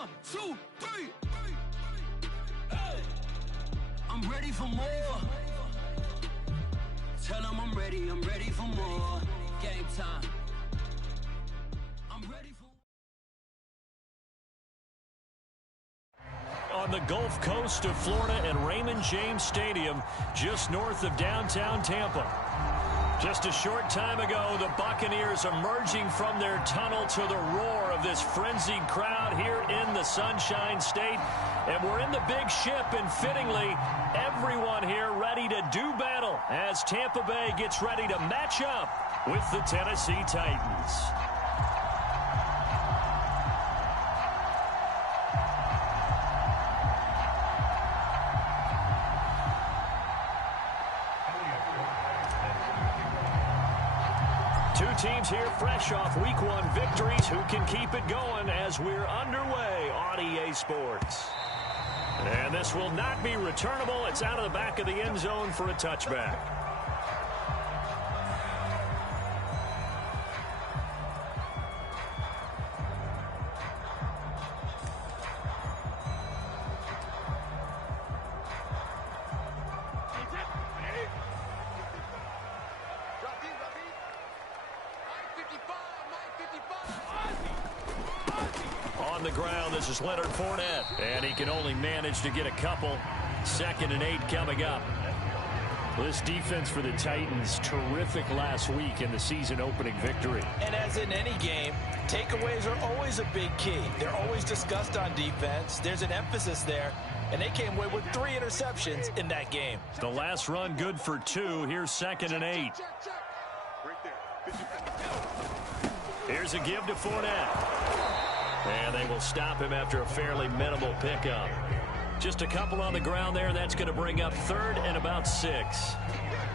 1, 2, 3. I'm ready for more. Tell them I'm ready for more. Game time. I'm ready for. On the Gulf Coast of Florida at Raymond James Stadium, just north of downtown Tampa. Just a short time ago, the Buccaneers emerging from their tunnel to the roar of this frenzied crowd here in the Sunshine State. And we're in the big ship, and fittingly, everyone here ready to do battle as Tampa Bay gets ready to match up with the Tennessee Titans. Two teams here fresh off Week 1 victories who can keep it going as we're underway on EA Sports. And this will not be returnable. It's out of the back of the end zone for a touchback. On the ground, this is Leonard Fournette, and he can only manage to get a couple. 2nd and 8 coming up. This defense for the Titans, terrific last week in the season-opening victory. And as in any game, takeaways are always a big key. They're always discussed on defense. There's an emphasis there, and they came away with 3 interceptions in that game. The last run good for 2. Here's 2nd and 8. Here's a give to Fournette. And they will stop him after a fairly minimal pickup. Just a couple on the ground there. That's going to bring up 3rd and about 6.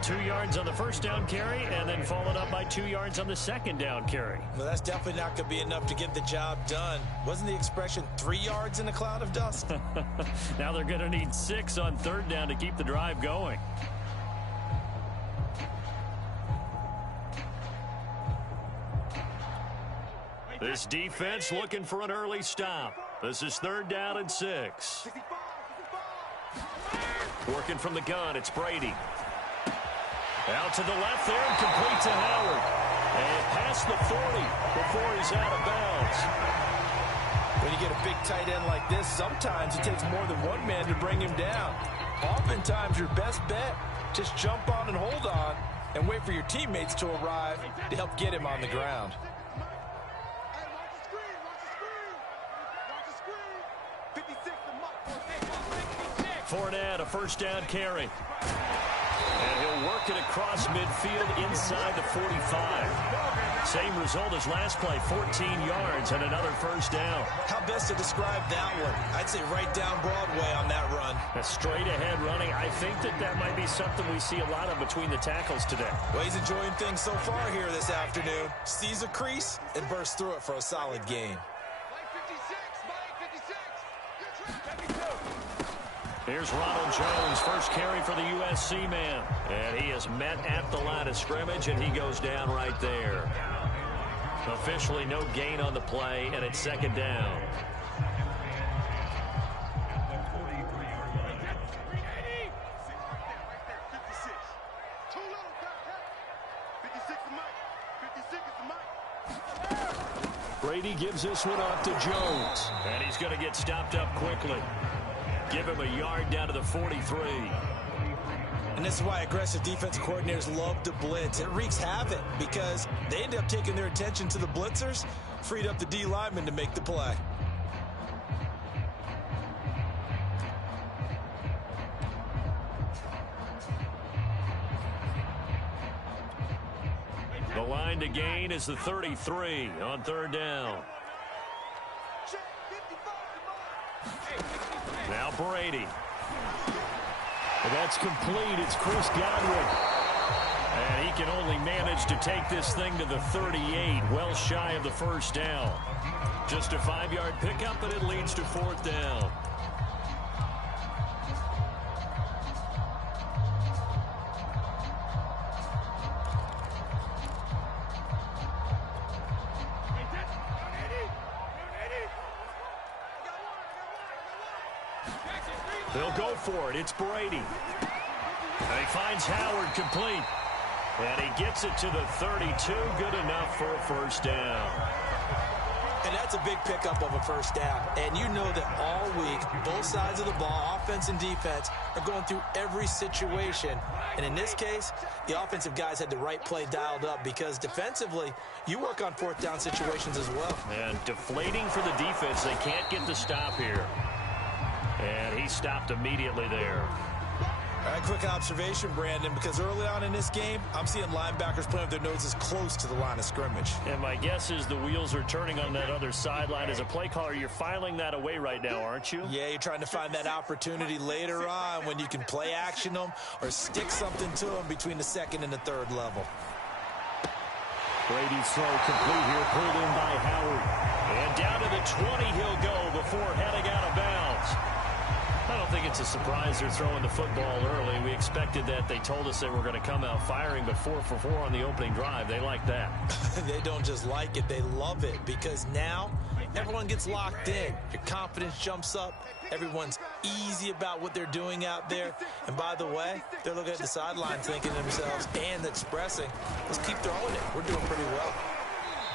2 yards on the first down carry, and then followed up by 2 yards on the second down carry. Well, that's definitely not going to be enough to get the job done. Wasn't the expression 3 yards in a cloud of dust? Now they're going to need 6 on 3rd down to keep the drive going. This defense looking for an early stop. This is 3rd down and 6. Working from the gun, it's Brady. Out to the left there and complete to Howard. And past the 40 before he's out of bounds. When you get a big tight end like this, sometimes it takes more than one man to bring him down. Oftentimes your best bet, just jump on and hold on and wait for your teammates to arrive to help get him on the ground. Fournette, a first down carry. And he'll work it across midfield inside the 45. Same result as last play, 14 yards and another first down. How best to describe that one? I'd say right down Broadway on that run. A straight ahead running. I think that might be something we see a lot of between the tackles today. Well, he's enjoying things so far here this afternoon. Sees a crease and bursts through it for a solid gain. Here's Ronald Jones, first carry for the USC man. And he is met at the line of scrimmage, and he goes down right there. Officially no gain on the play, and it's 2nd down. Brady gives this one off to Jones. And he's going to get stopped up quickly. Give him a yard down to the 43. And this is why aggressive defensive coordinators love to blitz. It wreaks havoc because they end up taking their attention to the blitzers, freed up the D lineman to make the play. The line to gain is the 33 on 3rd down. Now Brady. And that's complete. It's Chris Godwin. And he can only manage to take this thing to the 38, well shy of the first down. Just a 5-yard pickup, and it leads to 4th down. They'll go for it. It's Brady. And he finds Howard complete. And he gets it to the 32. Good enough for a first down. And that's a big pickup of a first down. And you know that all week, both sides of the ball, offense and defense, are going through every situation. And in this case, the offensive guys had the right play dialed up because defensively, you work on fourth down situations as well. And deflating for the defense. They can't get the stop here. And he stopped immediately there. All right, quick observation, Brandon, because early on in this game, I'm seeing linebackers playing with their noses close to the line of scrimmage. And my guess is the wheels are turning on that other sideline. As a play caller, you're filing that away right now, aren't you? Yeah, you're trying to find that opportunity later on when you can play action them or stick something to them between the second and the third level. Brady's throw complete here, pulled in by Howard. And down to the 20 he'll go before heading out of bounds. I don't think it's a surprise they're throwing the football early. We expected that. They told us they were going to come out firing, but 4 for 4 on the opening drive. They like that. They don't just like it, they love it, because now everyone gets locked in. Your confidence jumps up. Everyone's easy about what they're doing out there. And by the way, they're looking at the sideline thinking to themselves and expressing, let's keep throwing it. We're doing pretty well.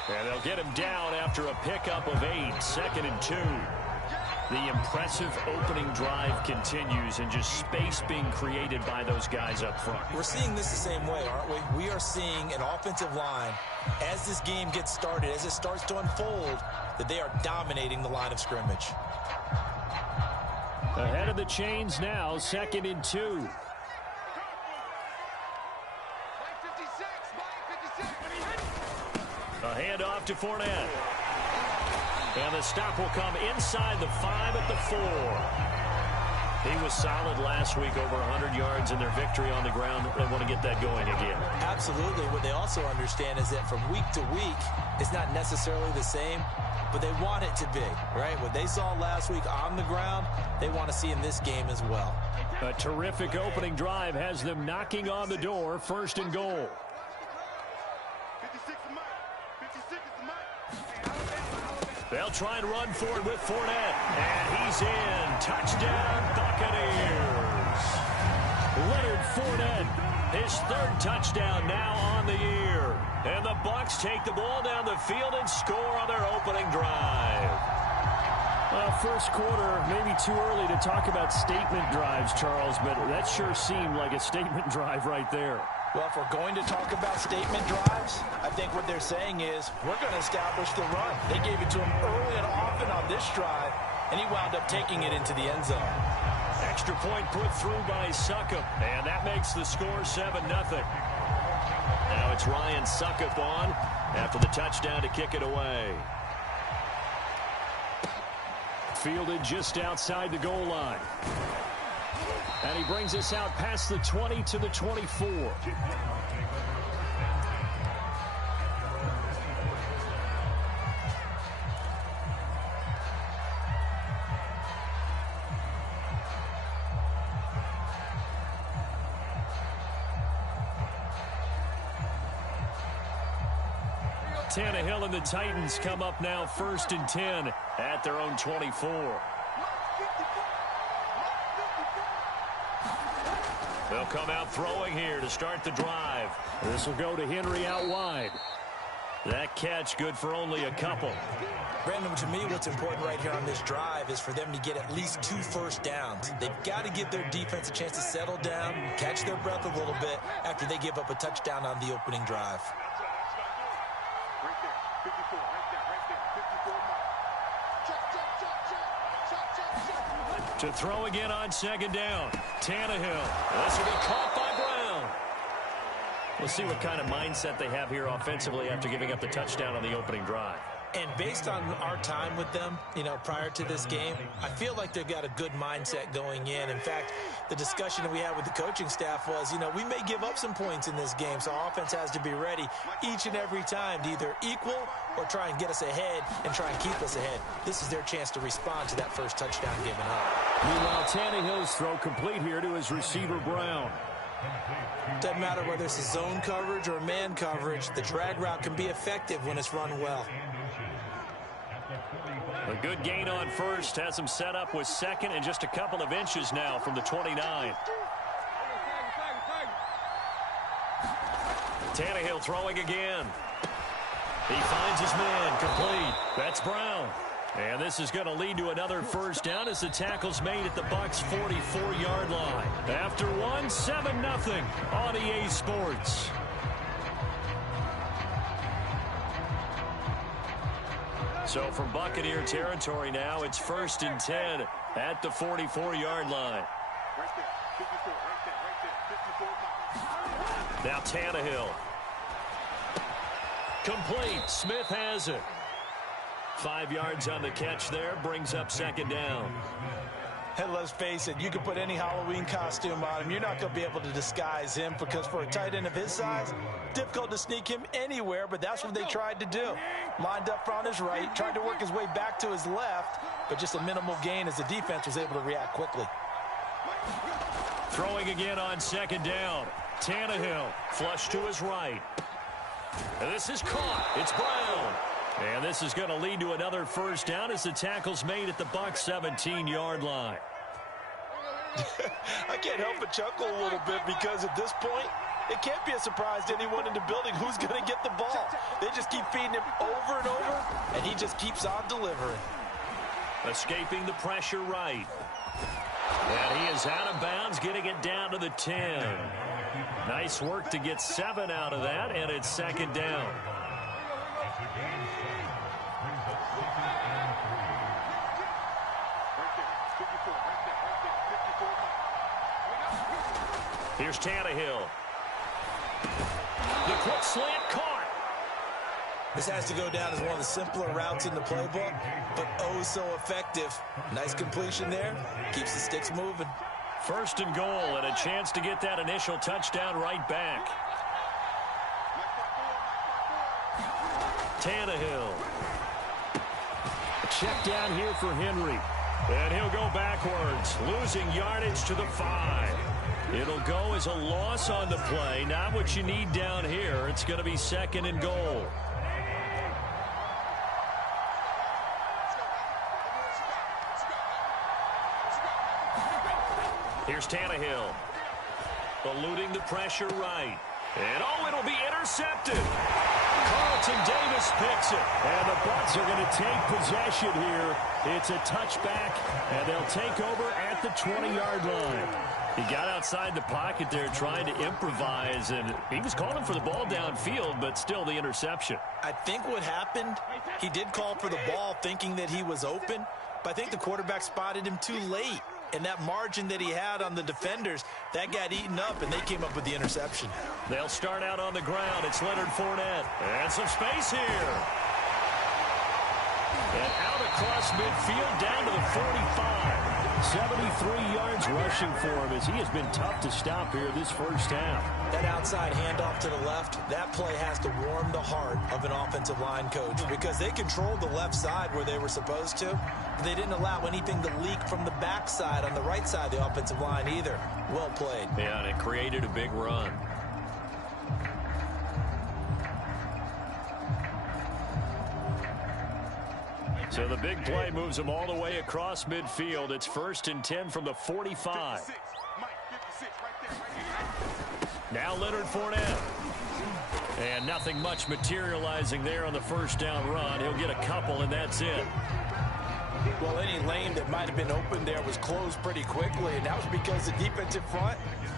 And they'll get him down after a pickup of 8, 2nd and 2. The impressive opening drive continues, and just space being created by those guys up front. We're seeing this the same way, aren't we? We are seeing an offensive line, as this game gets started, as it starts to unfold, that they are dominating the line of scrimmage. Ahead of the chains now, 2nd and 2. A handoff to Fournette. And the stop will come inside the 5 at the 4. He was solid last week, over 100 yards in their victory on the ground. They want to get that going again. Absolutely. What they also understand is that from week to week, it's not necessarily the same, but they want it to be, right? What they saw last week on the ground, they want to see in this game as well. A terrific opening drive has them knocking on the door, 1st and goal. They'll try and run for it with Fournette. And he's in. Touchdown, Buccaneers. Leonard Fournette, his 3rd touchdown now on the year. And the Bucs take the ball down the field and score on their opening drive. Well, first quarter, maybe too early to talk about statement drives, Charles, but that sure seemed like a statement drive right there. Well, if we're going to talk about statement drives, I think what they're saying is we're going to establish the run. They gave it to him early and often on this drive, and he wound up taking it into the end zone. Extra point put through by Succop, and that makes the score 7-0. Now it's Ryan Succop on after the touchdown to kick it away. Fielded just outside the goal line. And he brings us out past the 20 to the 24. Tannehill and the Titans come up now 1st and 10 at their own 24. They'll come out throwing here to start the drive. This will go to Henry out wide. That catch good for only a couple. Brandon, to me, what's important right here on this drive is for them to get at least 2 first downs. They've got to give their defense a chance to settle down, catch their breath a little bit after they give up a touchdown on the opening drive. To throw again on 2nd down. Tannehill. This will be caught by Brown. We'll see what kind of mindset they have here offensively after giving up the touchdown on the opening drive. And based on our time with them, prior to this game, I feel like they've got a good mindset going in. In fact, the discussion that we had with the coaching staff was, we may give up some points in this game, so our offense has to be ready each and every time to either equal or try and get us ahead and try and keep us ahead. This is their chance to respond to that first touchdown given up. Meanwhile, Tannehill's throw complete here to his receiver, Brown. Doesn't matter whether it's a zone coverage or man coverage, the drag route can be effective when it's run well. A good gain on first has him set up with second and just a couple of inches now from the 29. Tannehill throwing again. He finds his man, complete. That's Brown. And this is going to lead to another first down as the tackle's made at the Bucs' 44-yard line. After one, 7-0 on EA Sports. So from Buccaneer territory now, it's 1st and 10 at the 44-yard line. Now Tannehill. Complete. Smith has it. 5 yards on the catch there, brings up 2nd down. And let's face it, you can put any Halloween costume on him. You're not going to be able to disguise him because for a tight end of his size, difficult to sneak him anywhere, but that's what they tried to do. Lined up on his right, tried to work his way back to his left, but just a minimal gain as the defense was able to react quickly. Throwing again on 2nd down. Tannehill, flush to his right. And this is caught. It's Brown. And this is going to lead to another first down as the tackle's made at the Bucs' 17-yard line. I can't help but chuckle a little bit because at this point, it can't be a surprise to anyone in the building who's going to get the ball. They just keep feeding him over and over, and he just keeps on delivering. Escaping the pressure right. And he is out of bounds, getting it down to the 10. Nice work to get 7 out of that, and it's 2nd down. Here's Tannehill. The quick slant caught. This has to go down as one of the simpler routes in the playbook, but oh so effective. Nice completion there. Keeps the sticks moving. 1st and goal and a chance to get that initial touchdown right back. Tannehill. Check down here for Henry. And he'll go backwards, losing yardage to the 5. It'll go as a loss on the play. Not what you need down here. It's going to be 2nd and goal. Here's Tannehill. Eluding the pressure right. And oh, it'll be intercepted. Carlton Davis picks it. And the Bucs are going to take possession here. It's a touchback, and they'll take over at the 20-yard line. He got outside the pocket there trying to improvise, and he was calling for the ball downfield, but still the interception. I think what happened, he did call for the ball thinking that he was open, but I think the quarterback spotted him too late. And that margin that he had on the defenders, that got eaten up, and they came up with the interception. They'll start out on the ground. It's Leonard Fournette. And some space here. And out across midfield down to the 45. 73 yards rushing for him as he has been tough to stop here this first half. That outside handoff to the left, that play has to warm the heart of an offensive line coach because they controlled the left side where they were supposed to. But they didn't allow anything to leak from the backside on the right side of the offensive line either. Well played. Yeah, and it created a big run. So the big play moves them all the way across midfield. It's 1st and 10 from the 45. Now Leonard Fournette. And nothing much materializing there on the first down run. He'll get a couple, and that's it. Well, any lane that might have been open there was closed pretty quickly, and that was because the defensive front,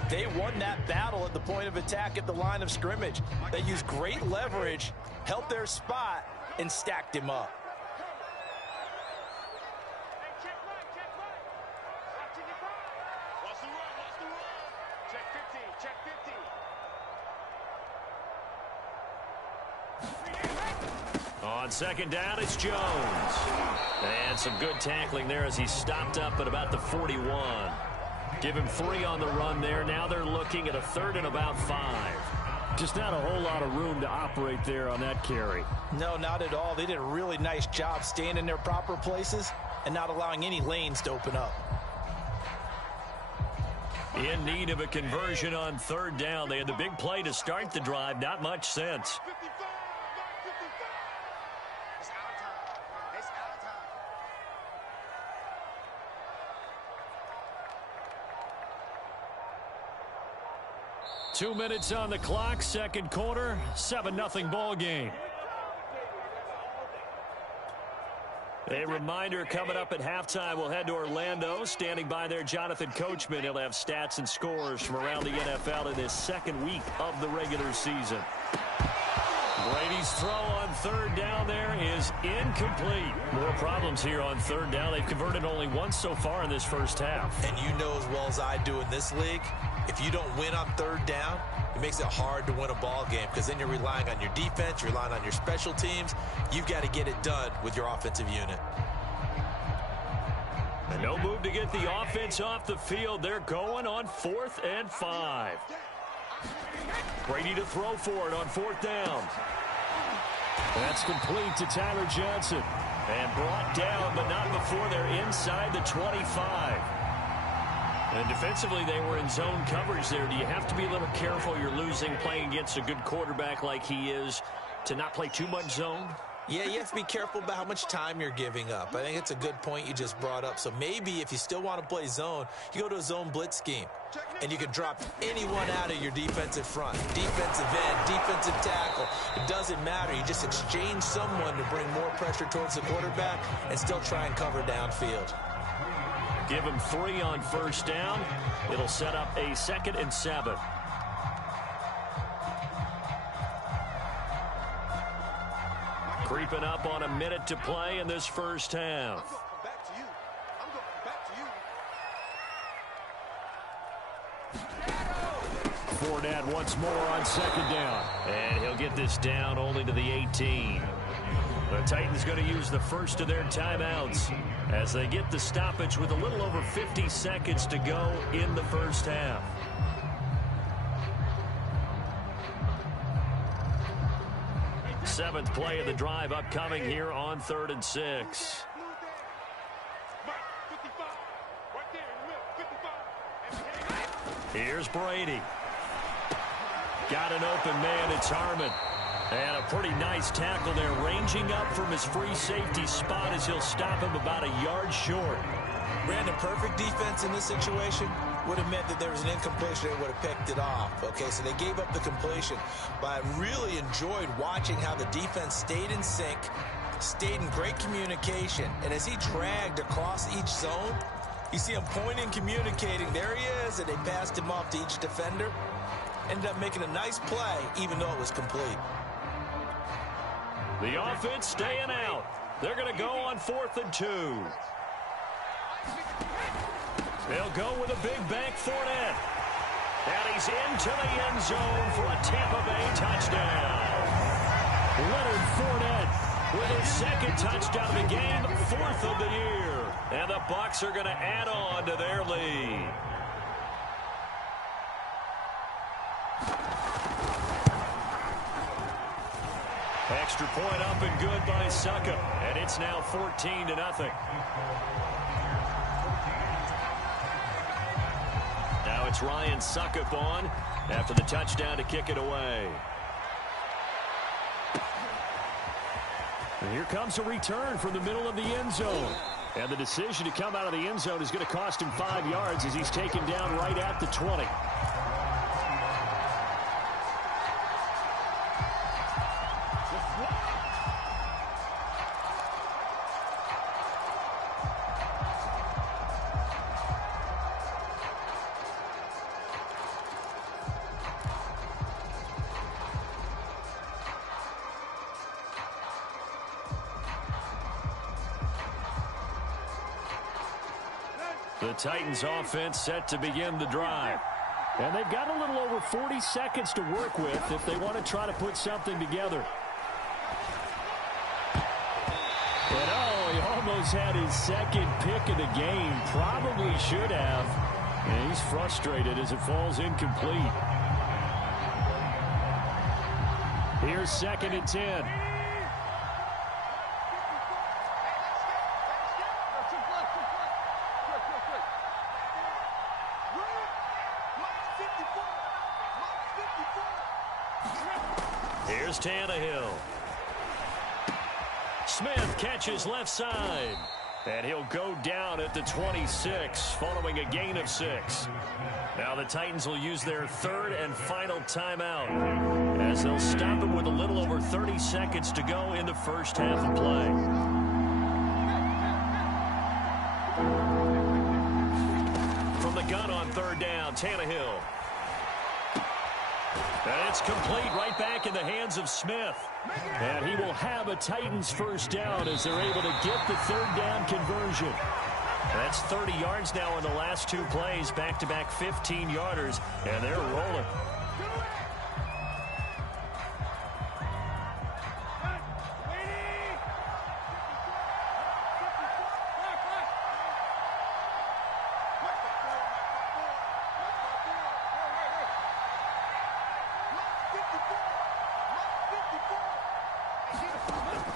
they won that battle at the point of attack at the line of scrimmage. They used great leverage, held their spot, and stacked him up. On 2nd down, it's Jones. And some good tackling there as he stopped up at about the 41. Give him 3 on the run there. Now they're looking at a 3rd and about 5. Just not a whole lot of room to operate there on that carry. No, not at all. They did a really nice job staying in their proper places and not allowing any lanes to open up. In need of a conversion on 3rd down. They had the big play to start the drive. Not much sense. 2 minutes on the clock, second quarter, 7-0 ball game. A reminder coming up at halftime, we'll head to Orlando. Standing by there, Jonathan Coachman. He'll have stats and scores from around the NFL in his second week of the regular season. Brady's throw on third down there is incomplete. More problems here on third down. They've converted only once so far in this first half. And you know as well as I do in this league, if you don't win on third down, it makes it hard to win a ball game because then you're relying on your defense, you're relying on your special teams. You've got to get it done with your offensive unit. And no move to get the offense off the field. They're going on 4th and 5. Brady to throw for it on 4th down. That's complete to Tyler Johnson. And brought down, but not before they're inside the 25. And defensively, they were in zone coverage there. Do you have to be a little careful? You're losing playing against a good quarterback like he is to not play too much zone? Yeah, you have to be careful about how much time you're giving up. I think it's a good point you just brought up. So maybe if you still want to play zone, you go to a zone blitz scheme. And you can drop anyone out of your defensive front. Defensive end, defensive tackle. It doesn't matter. You just exchange someone to bring more pressure towards the quarterback and still try and cover downfield. Give him 3 on first down. It'll set up a 2nd and 7. Creeping up on a minute to play in this first half. Fournette once more on 2nd down. And he'll get this down only to the 18. The Titans going to use the first of their timeouts as they get the stoppage with a little over 50 seconds to go in the first half. Seventh play of the drive upcoming here on 3rd and 6. Here's Brady. Got an open man. It's Harmon. And a pretty nice tackle there, ranging up from his free safety spot as he'll stop him about a yard short. Brandon, perfect defense in this situation would have meant that there was an incompletion. They would have picked it off. Okay, so they gave up the completion. But I really enjoyed watching how the defense stayed in sync, stayed in great communication. And as he dragged across each zone, you see him pointing, communicating. There he is, and they passed him off to each defender. Ended up making a nice play, even though it was complete. The offense staying out. They're going to go on 4th and 2. They'll go with a big bank Fournette. And he's into the end zone for a Tampa Bay touchdown. Leonard Fournette with his 2nd touchdown of the game, 4th of the year. And the Bucs are going to add on to their lead. Extra point up and good by Suckup. And it's now 14-0. Now it's Ryan Suckup on after the touchdown to kick it away. And here comes a return from the middle of the end zone. And the decision to come out of the end zone is going to cost him 5 yards as he's taken down right at the 20. The Titans offense set to begin the drive. And they've got a little over 40 seconds to work with if they want to try to put something together. And oh, he almost had his 2nd pick of the game. Probably should have. And he's frustrated as it falls incomplete. Here's 2nd and 10. Here's Tannehill. Smith catches left side. And he'll go down at the 26 following a gain of 6. Now the Titans will use their third and final timeout as they'll stop him with a little over 30 seconds to go in the first half of play. From the gun on third down, Tannehill. And it's complete right back in the hands of Smith. And he will have a Titans first down as they're able to get the third down conversion. That's 30 yards now in the last 2 plays, back-to-back 15-yarders, and they're rolling.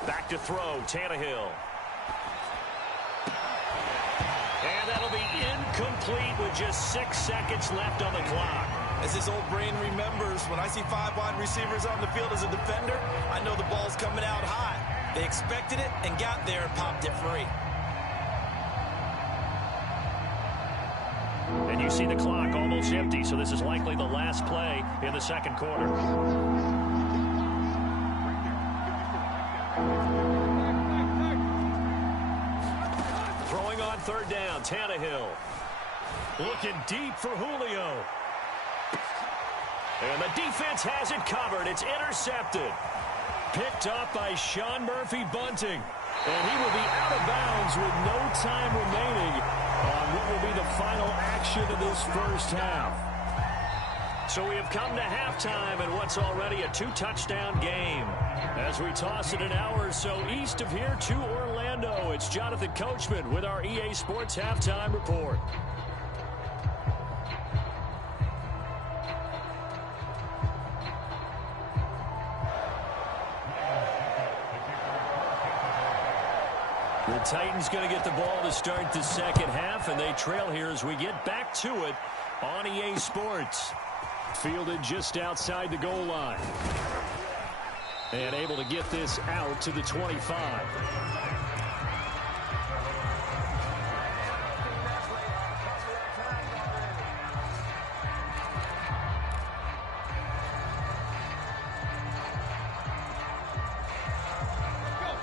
Back to throw, Tannehill. And that'll be incomplete with just 6 seconds left on the clock. As his old brain remembers, when I see 5 wide receivers on the field as a defender, I know the ball's coming out high. They expected it and got there and popped it free. And you see the clock almost empty, so this is likely the last play in the second quarter. Throwing on third down, Tannehill. Looking deep for Julio. And the defense has it covered. It's intercepted. Picked up by Sean Murphy-Bunting. And he will be out of bounds with no time remaining on what will be the final action of this first half. So we have come to halftime in what's already a 2-touchdown game. As we toss it an hour or so east of here to Orlando, it's Jonathan Coachman with our EA Sports Halftime Report. The Titans going to get the ball to start the second half, and they trail here as we get back to it on EA Sports. Fielded just outside the goal line. And able to get this out to the 25.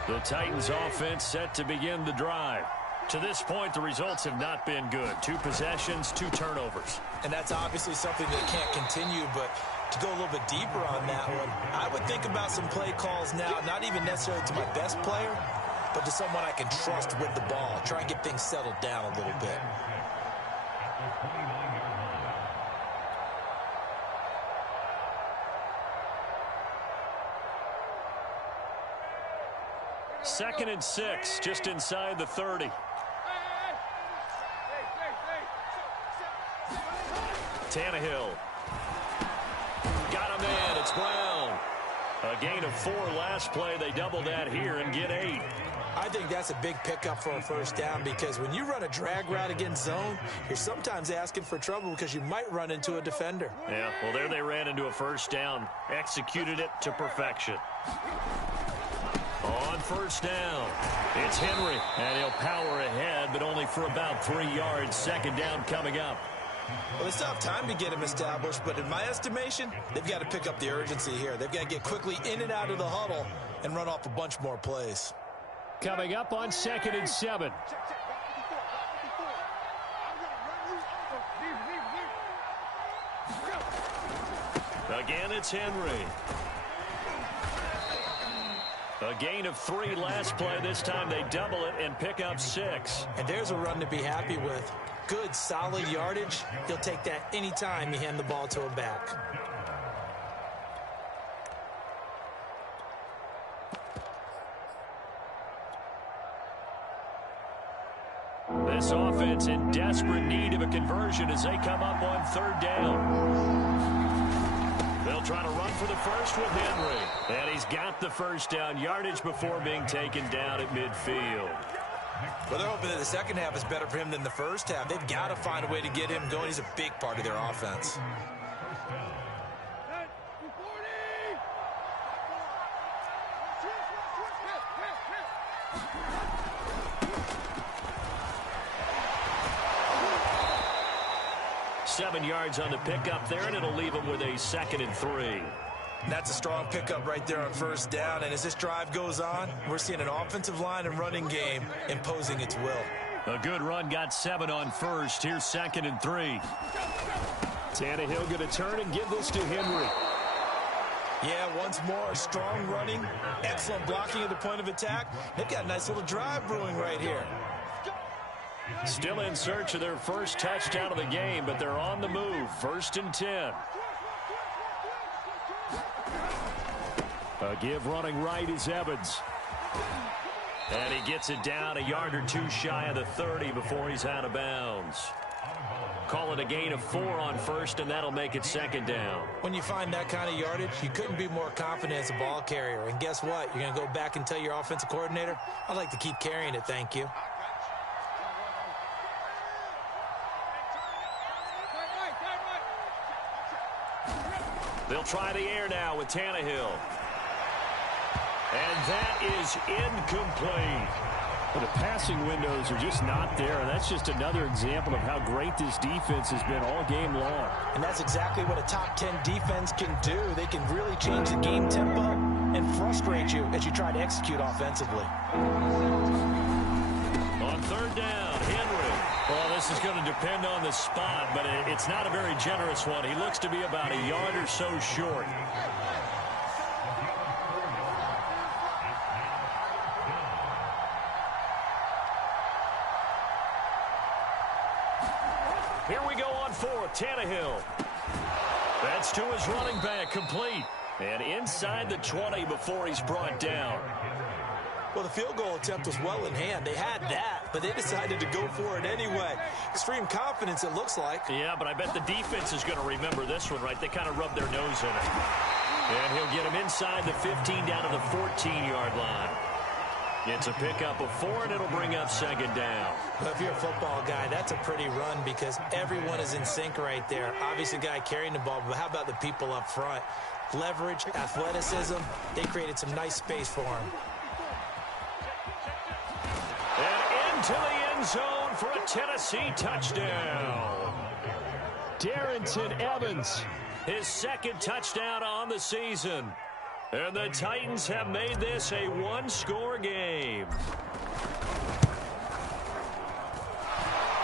The Titans offense set to begin the drive. To this point, the results have not been good. 2 possessions, 2 turnovers. And that's obviously something that can't continue, but to go a little bit deeper on that one, I would think about some play calls now, not even necessarily to my best player, but to someone I can trust with the ball. Try and get things settled down a little bit. Second and 6, just inside the 30. Tannehill. Got a man. It's Brown. A gain of 4 last play. They double that here and get 8. I think that's a big pickup for a first down because when you run a drag route against zone, you're sometimes asking for trouble because you might run into a defender. Yeah, well, there they ran into a first down. Executed it to perfection. On first down, it's Henry, and he'll power ahead, but only for about 3 yards. Second down coming up. Well, they still have time to get him established, but in my estimation, they've got to pick up the urgency here. They've got to get quickly in and out of the huddle and run off a bunch more plays. Coming up on 2nd and 7. Again, it's Henry. A gain of 3 last play. This time they double it and pick up 6. And there's a run to be happy with. Good, solid yardage. He'll take that anytime you hand the ball to a back. This offense in desperate need of a conversion as they come up on 3rd down. They'll try to run for the first with Henry. And he's got the first down yardage before being taken down at midfield. Well, they're hoping that the second half is better for him than the first half. They've got to find a way to get him going. He's a big part of their offense. 7 yards on the pickup there, and it'll leave him with a 2nd and 3. That's a strong pickup right there on first down. And as this drive goes on, we're seeing an offensive line and running game imposing its will. A good run got 7 on first. Here's 2nd and 3. Tannehill going to turn and give this to Henry. Yeah, once more, strong running, excellent blocking at the point of attack. They've got a nice little drive brewing right here. Still in search of their first touchdown of the game, but they're on the move. 1st and 10. A give running right is Evans. And he gets it down a yard or 2 shy of the 30 before he's out of bounds. Call it a gain of 4 on first, and that'll make it 2nd down. When you find that kind of yardage, you couldn't be more confident as a ball carrier. And guess what? You're going to go back and tell your offensive coordinator, I'd like to keep carrying it, thank you. They'll try the air now with Tannehill. And that is incomplete. Well, the passing windows are just not there, and that's just another example of how great this defense has been all game long. And that's exactly what a top 10 defense can do. They can really change the game tempo and frustrate you as you try to execute offensively. On 3rd down, Henry. Well, this is going to depend on the spot, but it's not a very generous one. He looks to be about a yard or so short. Here we go on 4th, Tannehill. That's to his running back, complete. And inside the 20 before he's brought down. Well, the field goal attempt was well in hand. They had that, but they decided to go for it anyway. Extreme confidence, it looks like. Yeah, but I bet the defense is going to remember this one, right? They kind of rubbed their nose in it. And he'll get him inside the 15 down to the 14-yard line. It's a pickup of 4, and it'll bring up 2nd down. Well, if you're a football guy, that's a pretty run because everyone is in sync right there. Obviously, the guy carrying the ball, but how about the people up front? Leverage, athleticism, they created some nice space for him. And into the end zone for a Tennessee touchdown. Darrington Evans. His 2nd touchdown on the season. And the Titans have made this a 1-score game.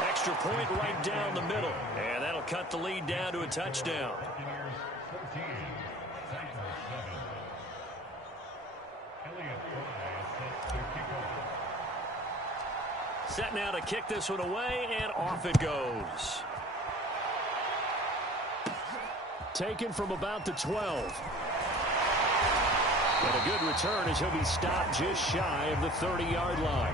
Extra point right down the middle. And that'll cut the lead down to a touchdown. Set now to kick this one away, and off it goes. Taken from about the 12. And a good return as he'll be stopped just shy of the 30-yard line.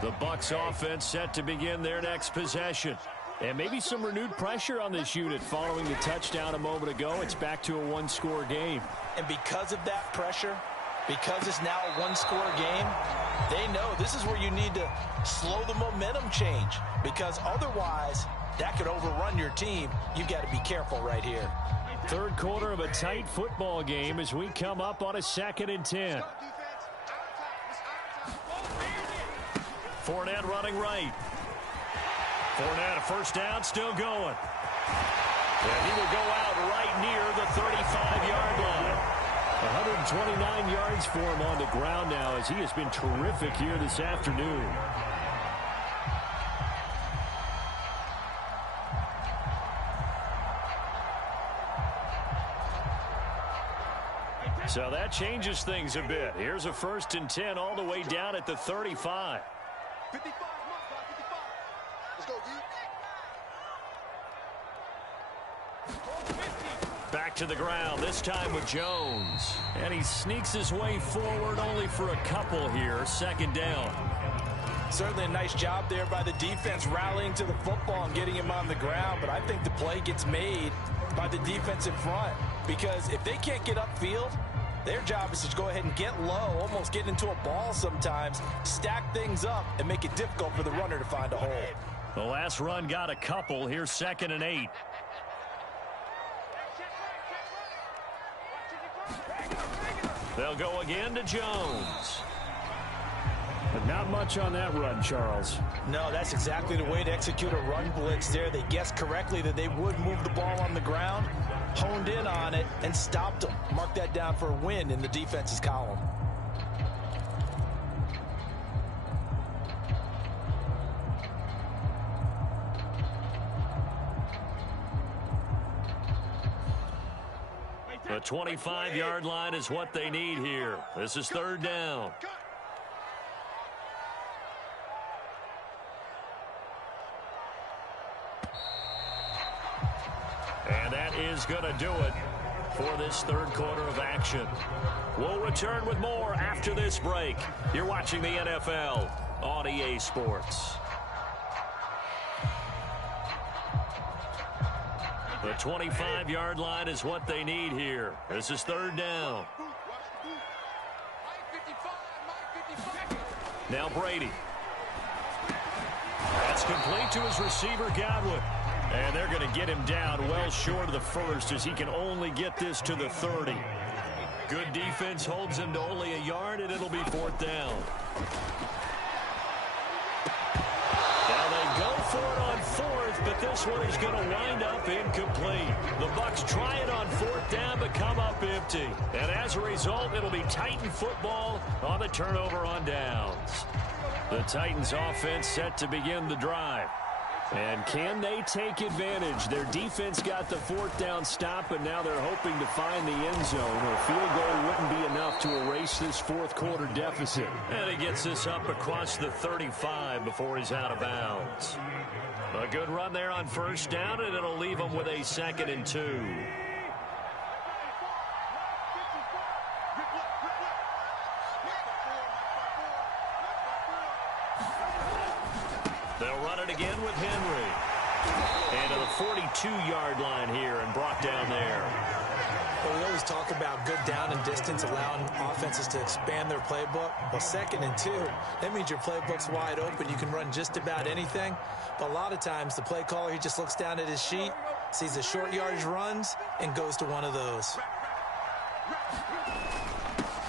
The Bucs offense set to begin their next possession. And maybe some renewed pressure on this unit following the touchdown a moment ago. It's back to a 1-score game. And because of that pressure, because it's now a 1-score game, they know this is where you need to slow the momentum change because otherwise that could overrun your team. You've got to be careful right here. 3rd quarter of a tight football game as we come up on a 2nd and 10. Fournette running right. Fournette, a 1st down, still going. And he will go out right near the 35-yard line. 129 yards for him on the ground now as he has been terrific here this afternoon. So that changes things a bit. Here's a 1st and 10 all the way down at the 35. 55, let's go, Back to the ground, this time with Jones. And he sneaks his way forward only for a couple here. 2nd down. Certainly a nice job there by the defense rallying to the football and getting him on the ground. But I think the play gets made by the defensive front because if they can't get upfield, their job is to go ahead and get low, almost get into a ball sometimes, stack things up, and make it difficult for the runner to find a hole. The last run got a couple. Here's 2nd and 8. They'll go again to Jones. But not much on that run, Charles. No, that's exactly the way to execute a run blitz there. They guessed correctly that they would move the ball on the ground, honed in on it, and stopped them. Mark that down for a win in the defense's column. The 25-yard line is what they need here. This is third down. And that is going to do it for this third quarter of action. We'll return with more after this break. You're watching the NFL on EA Sports. The 25-yard line is what they need here. This is third down. Now Brady. That's complete to his receiver, Godwin. And they're going to get him down well short of the first as he can only get this to the 30. Good defense holds him to only a yard, and it'll be fourth down. Now they go for it on fourth, but this one is going to wind up incomplete. The Bucs try it on fourth down, but come up empty. And as a result, it'll be Titan football on the turnover on downs. The Titans offense set to begin the drive. And can they take advantage? Their defense got the fourth down stop, and now they're hoping to find the end zone. A field goal wouldn't be enough to erase this fourth quarter deficit. And he gets this up across the 35 before he's out of bounds. A good run there on first down, and it'll leave him with a 2nd and 2. They'll run it again with Henry. And to the 42-yard line here and brought down there. Well, we always talk about good down and distance, allowing offenses to expand their playbook. Well, 2nd and 2, that means your playbook's wide open. You can run just about anything. But a lot of times, the play caller, he just looks down at his sheet, sees the short yardage runs, and goes to one of those.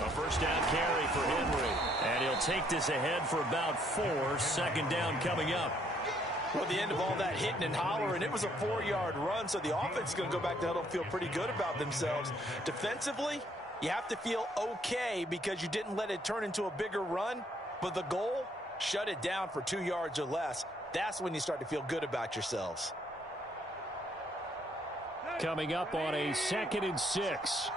A first down carry for Henry. And he'll take this ahead for about 4. 2nd down coming up. Well, at the end of all that hitting and hollering, it was a 4-yard run, so the offense is going to go back to the huddle and feel pretty good about themselves. Defensively, you have to feel okay because you didn't let it turn into a bigger run, but the goal, shut it down for 2 yards or less. That's when you start to feel good about yourselves. Coming up on a 2nd and 6.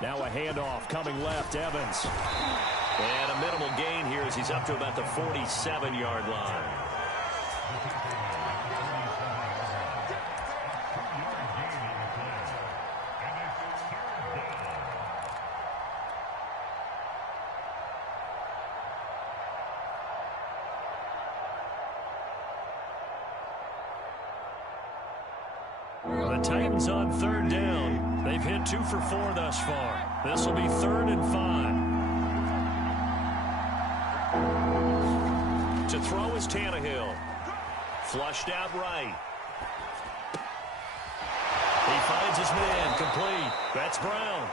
Now a handoff coming left, Evans. And a minimal gain here as he's up to about the 47-yard line. The Titans on third down. They've hit 2 for 4 thus far. This will be 3rd and 5. To throw is Tannehill. Flushed out right. He finds his man, complete. That's Brown.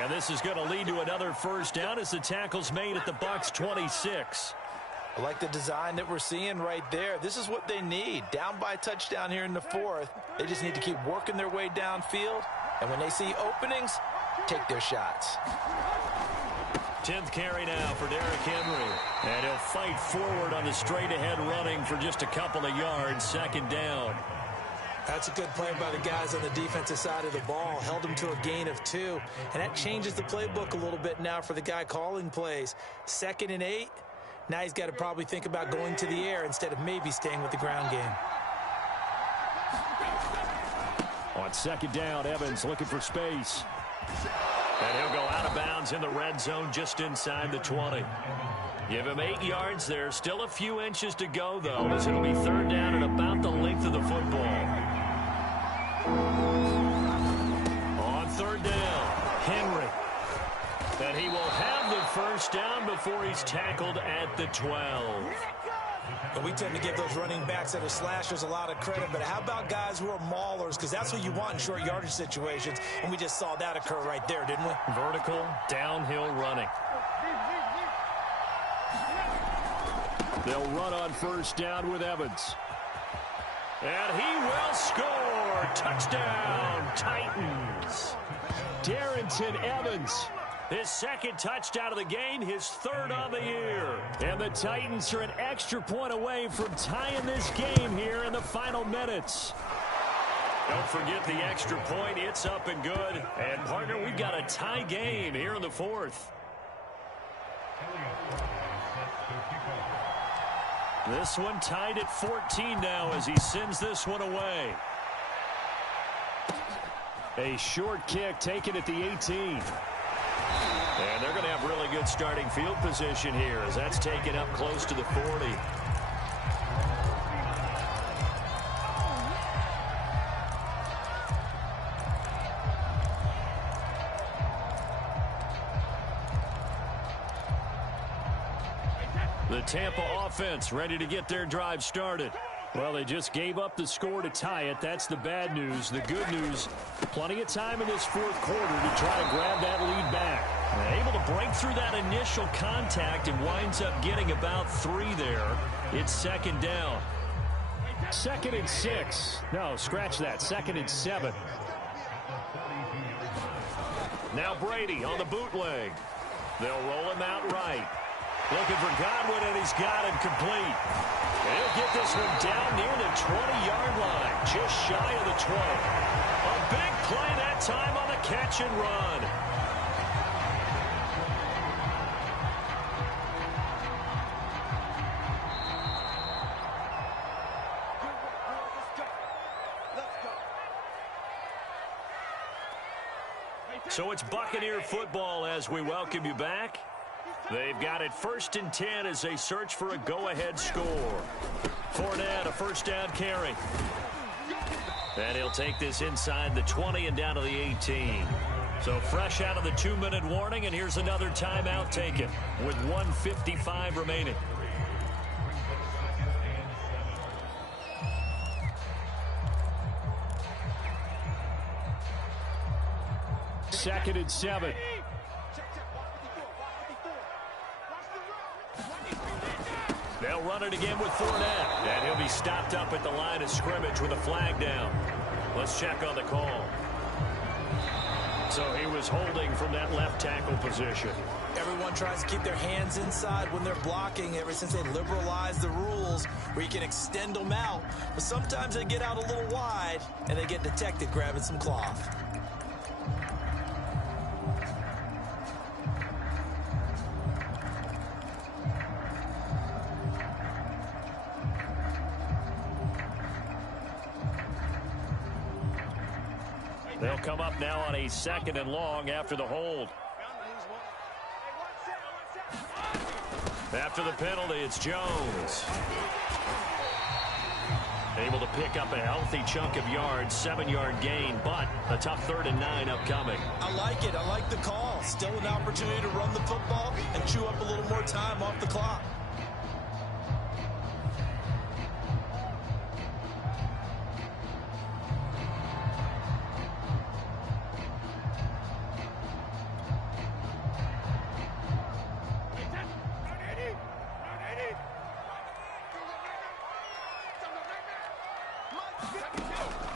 And this is going to lead to another first down as the tackle's made at the Bucs 26. I like the design that we're seeing right there. This is what they need. Down by a touchdown here in the 4th. They just need to keep working their way downfield. And when they see openings, take their shots. 10th carry now for Derrick Henry. And he'll fight forward on the straight-ahead running for just a couple of yards. 2nd down. That's a good play by the guys on the defensive side of the ball. Held them to a gain of 2. And that changes the playbook a little bit now for the guy calling plays. 2nd and 8. Now he's got to probably think about going to the air instead of maybe staying with the ground game. On 2nd down, Evans looking for space. And he'll go out of bounds in the red zone just inside the 20. Give him 8 yards there. Still a few inches to go, though, as it'll be 3rd down and about the length of the football. On 3rd down, Henry. And he will have the first down before he's tackled at the 12. And we tend to give those running backs that are slashers a lot of credit, but how about guys who are maulers? Because that's what you want in short yardage situations, and we just saw that occur right there, didn't we? Vertical, downhill running. They'll run on first down with Evans. And he will score. Touchdown, Titans. Darrington Evans. His second touchdown of the game, his third on the year. And the Titans are an extra point away from tying this game here in the final minutes. Don't forget the extra point. It's up and good. And, partner, we've got a tie game here in the fourth. This one tied at 14 now as he sends this one away. A short kick taken at the 18. And they're going to have really good starting field position here as that's taken up close to the 40. The Tampa offense ready to get their drive started. Well, they just gave up the score to tie it. That's the bad news. The good news, plenty of time in this fourth quarter to try to grab that lead back. Able to break through that initial contact and winds up getting about 3 there. It's second down. 2nd and 6. No, scratch that. 2nd and 7. Now Brady on the bootleg. They'll roll him out right. Looking for Godwin, and he's got him complete. And he'll get this one down near the 20-yard line, just shy of the 20. A big play that time on the catch and run. So it's Buccaneer football as we welcome you back. They've got it 1st and 10 as they search for a go-ahead score. Fournette, a first down carry. And he'll take this inside the 20 and down to the 18. So fresh out of the 2-minute warning, and here's another timeout taken with 1:55 remaining. Second and 7. They'll run it again with Fournette. And he'll be stopped up at the line of scrimmage with a flag down. Let's check on the call. So he was holding from that left tackle position. Everyone tries to keep their hands inside when they're blocking ever since they liberalized the rules where you can extend them out. But sometimes they get out a little wide and they get detected grabbing some cloth. They'll come up now on a 2nd and long after the hold. After the penalty, it's Jones. Able to pick up a healthy chunk of yards, 7-yard gain, but a tough 3rd and 9 upcoming. I like it. I like the call. Still an opportunity to run the football and chew up a little more time off the clock.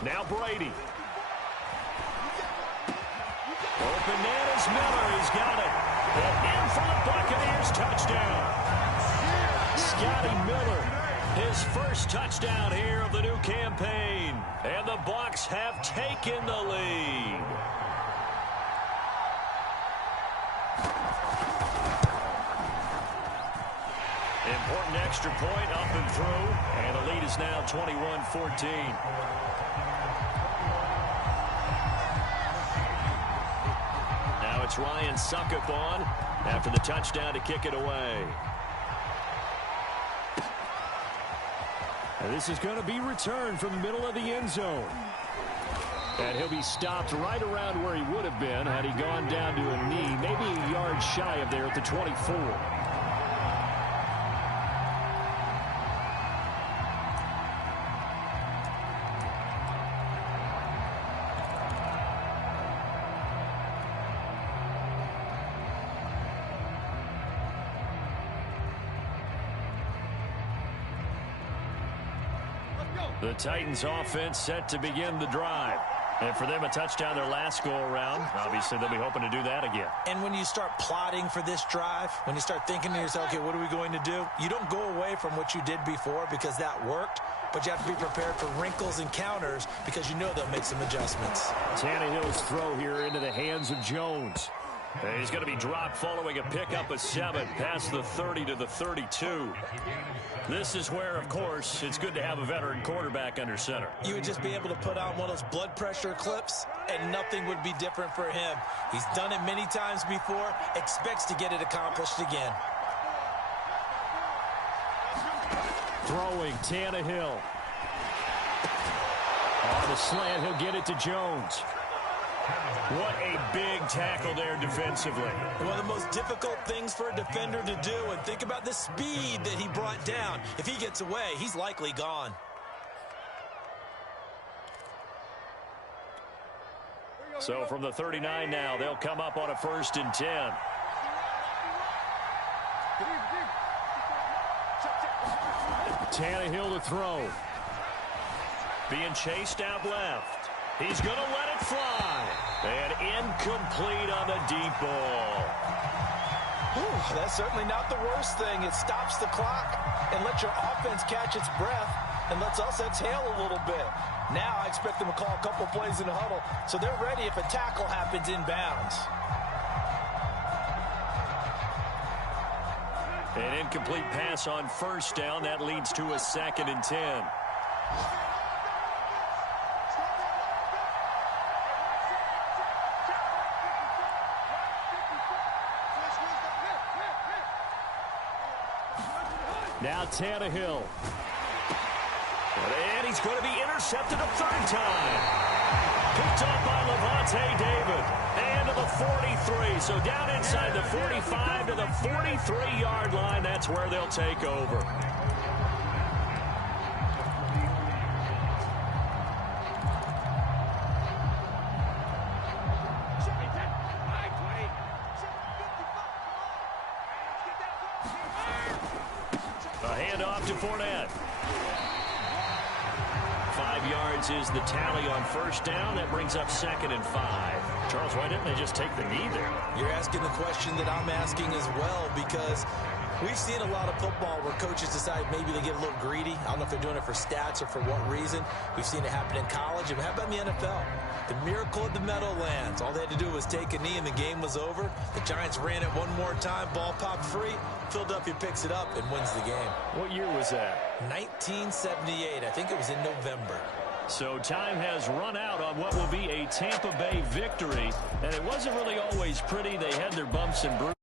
Now Brady. Open man is Miller. He's got it. And in for the Buccaneers touchdown. Scotty Miller, his first touchdown here of the new campaign. And the Bucs have taken the lead. Important extra point up and through. And the lead is now 21-14. It's Ryan Suckup on after the touchdown to kick it away. And this is going to be returned from the middle of the end zone. And he'll be stopped right around where he would have been had he gone down to a knee, maybe a yard shy of there at the 24. The Titans offense set to begin the drive. And for them, a touchdown their last go-around. Obviously, they'll be hoping to do that again. And when you start plotting for this drive, when you start thinking to yourself, okay, what are we going to do? You don't go away from what you did before because that worked, but you have to be prepared for wrinkles and counters because you know they'll make some adjustments. Tannehill's throw here into the hands of Jones. And he's going to be dropped following a pickup of 7 past the 30 to the 32. This is where, of course, it's good to have a veteran quarterback under center. You would just be able to put on one of those blood pressure clips, and nothing would be different for him. He's done it many times before, expects to get it accomplished again. Throwing, Tannehill. On the slant, he'll get it to Jones. What a big tackle there defensively. One of the most difficult things for a defender to do, and think about the speed that he brought down. If he gets away, he's likely gone. So from the 39 now, they'll come up on a 1st and 10. Tannehill to throw. Being chased out left. He's going to let it fly. And incomplete on the deep ball. Whew, that's certainly not the worst thing. It stops the clock and lets your offense catch its breath and lets us exhale a little bit. Now I expect them to call a couple plays in the huddle so they're ready if a tackle happens inbounds. An incomplete pass on 1st down. That leads to a 2nd and 10. Now Tannehill. And he's going to be intercepted a 3rd time. Picked up by Levante David. And to the 43. So down inside the 45 to the 43-yard line. That's where they'll take over. To Fournette. 5 yards is the tally on 1st down. That brings up 2nd and 5. Charles, why didn't they just take the knee there? You're asking the question that I'm asking as well, because we've seen a lot of football where coaches decide maybe they get a little greedy. I don't know if they're doing it for stats or for what reason. We've seen it happen in college. And how about in the NFL? The miracle of the Meadowlands. All they had to do was take a knee and the game was over. The Giants ran it one more time. Ball popped free. Philadelphia picks it up and wins the game. What year was that? 1978. I think it was in November. So time has run out on what will be a Tampa Bay victory. And it wasn't really always pretty. They had their bumps and bruises.